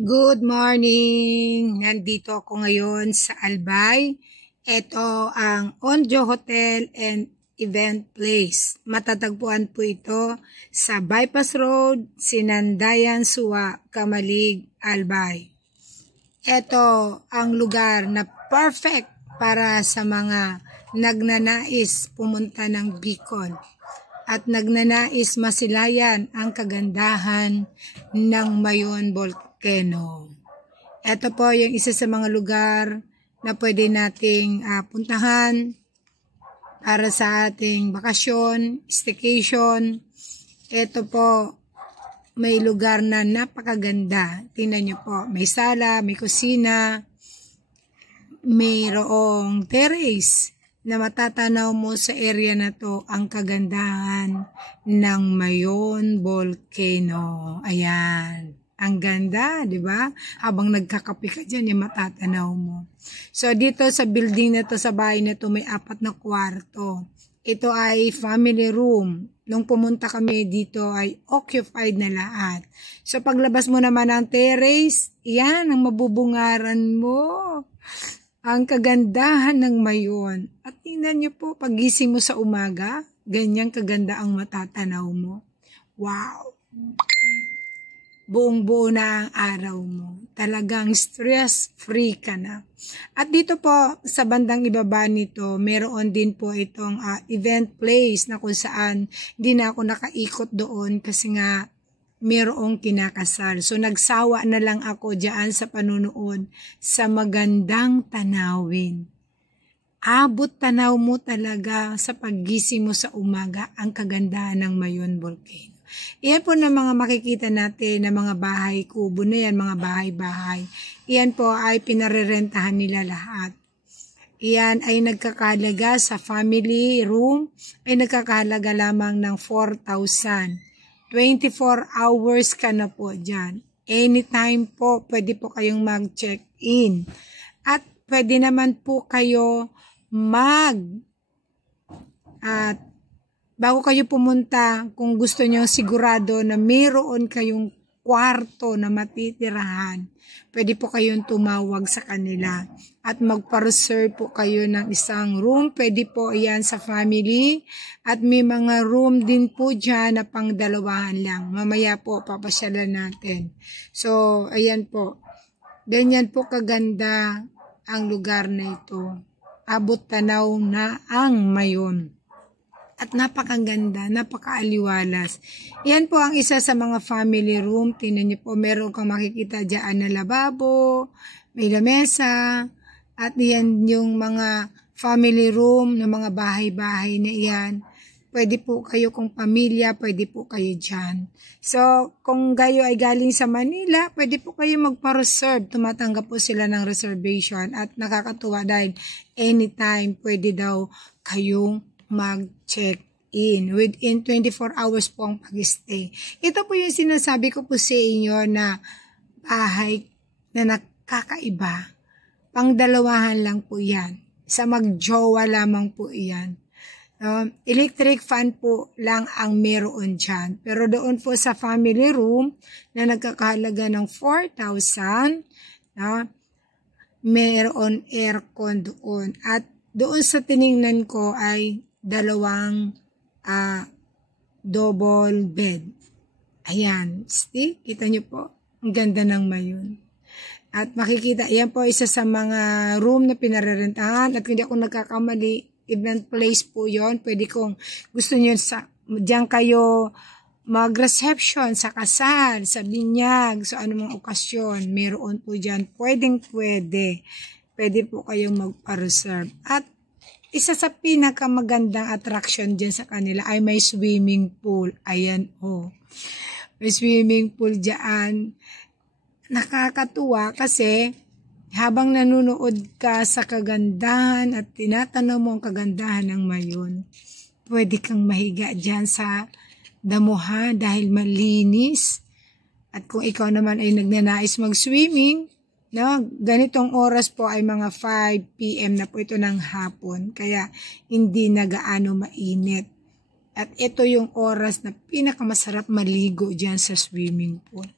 Good morning! Nandito ako ngayon sa Albay. Ito ang Onjo Hotel and Event Place. Matatagpuan po ito sa Bypass Road, Sinandayan, Suwa, Kamalig, Albay. Ito ang lugar na perfect para sa mga nagnanais pumunta ng Bicol at nagnanais masilayan ang kagandahan ng Mayon Volcano. Ito po yung isa sa mga lugar na pwede nating puntahan para sa ating bakasyon, staycation. Ito po, may lugar na napakaganda. Tingnan nyo po, may sala, may kusina, mayroong terrace na matatanaw mo sa area na to ang kagandahan ng Mayon Volcano. Ayan. Ang ganda, di ba? Habang nagkakape ka dyan, yung matatanaw mo. So, dito sa building na to, sa bahay na to, may 4 na kwarto. Ito ay family room. Nung pumunta kami dito ay occupied na lahat. So, paglabas mo naman ng terrace, yan ang mabubungaran mo. Ang kagandahan ng Mayon. At tingnan nyo po, pagising mo sa umaga, ganyang kaganda ang matatanaw mo. Wow! Buong-buo na ang araw mo. Talagang stress-free ka na. At dito po, sa bandang ibaba nito, meron din po itong event place na kung saan hindi na ako nakaikot doon kasi nga merong kinakasal. So, nagsawa na lang ako dyan sa panunood sa magandang tanawin. Abot tanaw mo talaga sa paggising mo sa umaga ang kagandahan ng Mayon Volcano. Iyan po na mga makikita natin na mga bahay kubo na yan, mga bahay-bahay. Iyan po ay pinarerentahan nila lahat. Iyan ay nagkakahalaga sa family room, ay nagkakahalaga lamang ng 4,000. 24 hours ka na po dyan. Anytime po, pwede po kayong mag-check-in. At pwede naman po kayo at bago kayo pumunta, kung gusto nyo sigurado na mayroon kayong kwarto na matitirahan, pwede po kayong tumawag sa kanila at magpa-reserve po kayo ng isang room. Pwede po yan sa family at may mga room din po dyan na pang dalawahan lang. Mamaya po papasyalan natin. So, ayan po. Ganyan po kaganda ang lugar na ito. Abot tanaw na ang Mayon. At napakaganda, napakaaliwalas. Yan po ang isa sa mga family room. Tingnan niyo po, meron kang makikita dyan na lababo, may lamesa, at yan yung mga family room ng mga bahay-bahay na yan. Pwede po kayo kung pamilya, pwede po kayo dyan. So, kung kayo ay galing sa Manila, pwede po kayo magpa-reserve. Tumatanggap po sila ng reservation at nakakatuwa dahil anytime pwede daw kayong mag-check-in. Within 24 hours po ang pag-stay. Ito po yung sinasabi ko po sa inyo na bahay na nakakaiba. Pangdalawahan lang po yan. Sa magjowa lamang po yan. Electric fan po lang ang meron dyan. Pero doon po sa family room na nagkakahalaga ng 4,000, meron aircon doon. At doon sa tiningnan ko ay 2 double bed. Ayan. See? Kita nyo po. Ang ganda ng Mayon. At makikita, yan po isa sa mga room na pinarerentahan. At hindi ako nagkakamali, event place po yon. Pwede kung gusto nyo diyan kayo mag-reception sa kasal, sa binyag, sa anumang okasyon. Meron po dyan. Pwede. Pwede po kayong magpa-reserve. At isa sa pinakamagandang attraction dyan sa kanila ay may swimming pool. Ayan o. May swimming pool dyan. Nakakatuwa kasi habang nanonood ka sa kagandahan at tinatanaw mo ang kagandahan ng Mayon, pwede kang mahiga dyan sa damuhan dahil malinis. At kung ikaw naman ay nagnanais mag-swimming, ganitong oras po ay mga 5 PM na po ito ng hapon. Kaya hindi na gaano mainit. At ito yung oras na pinakamasarap maligo dyan sa swimming pool.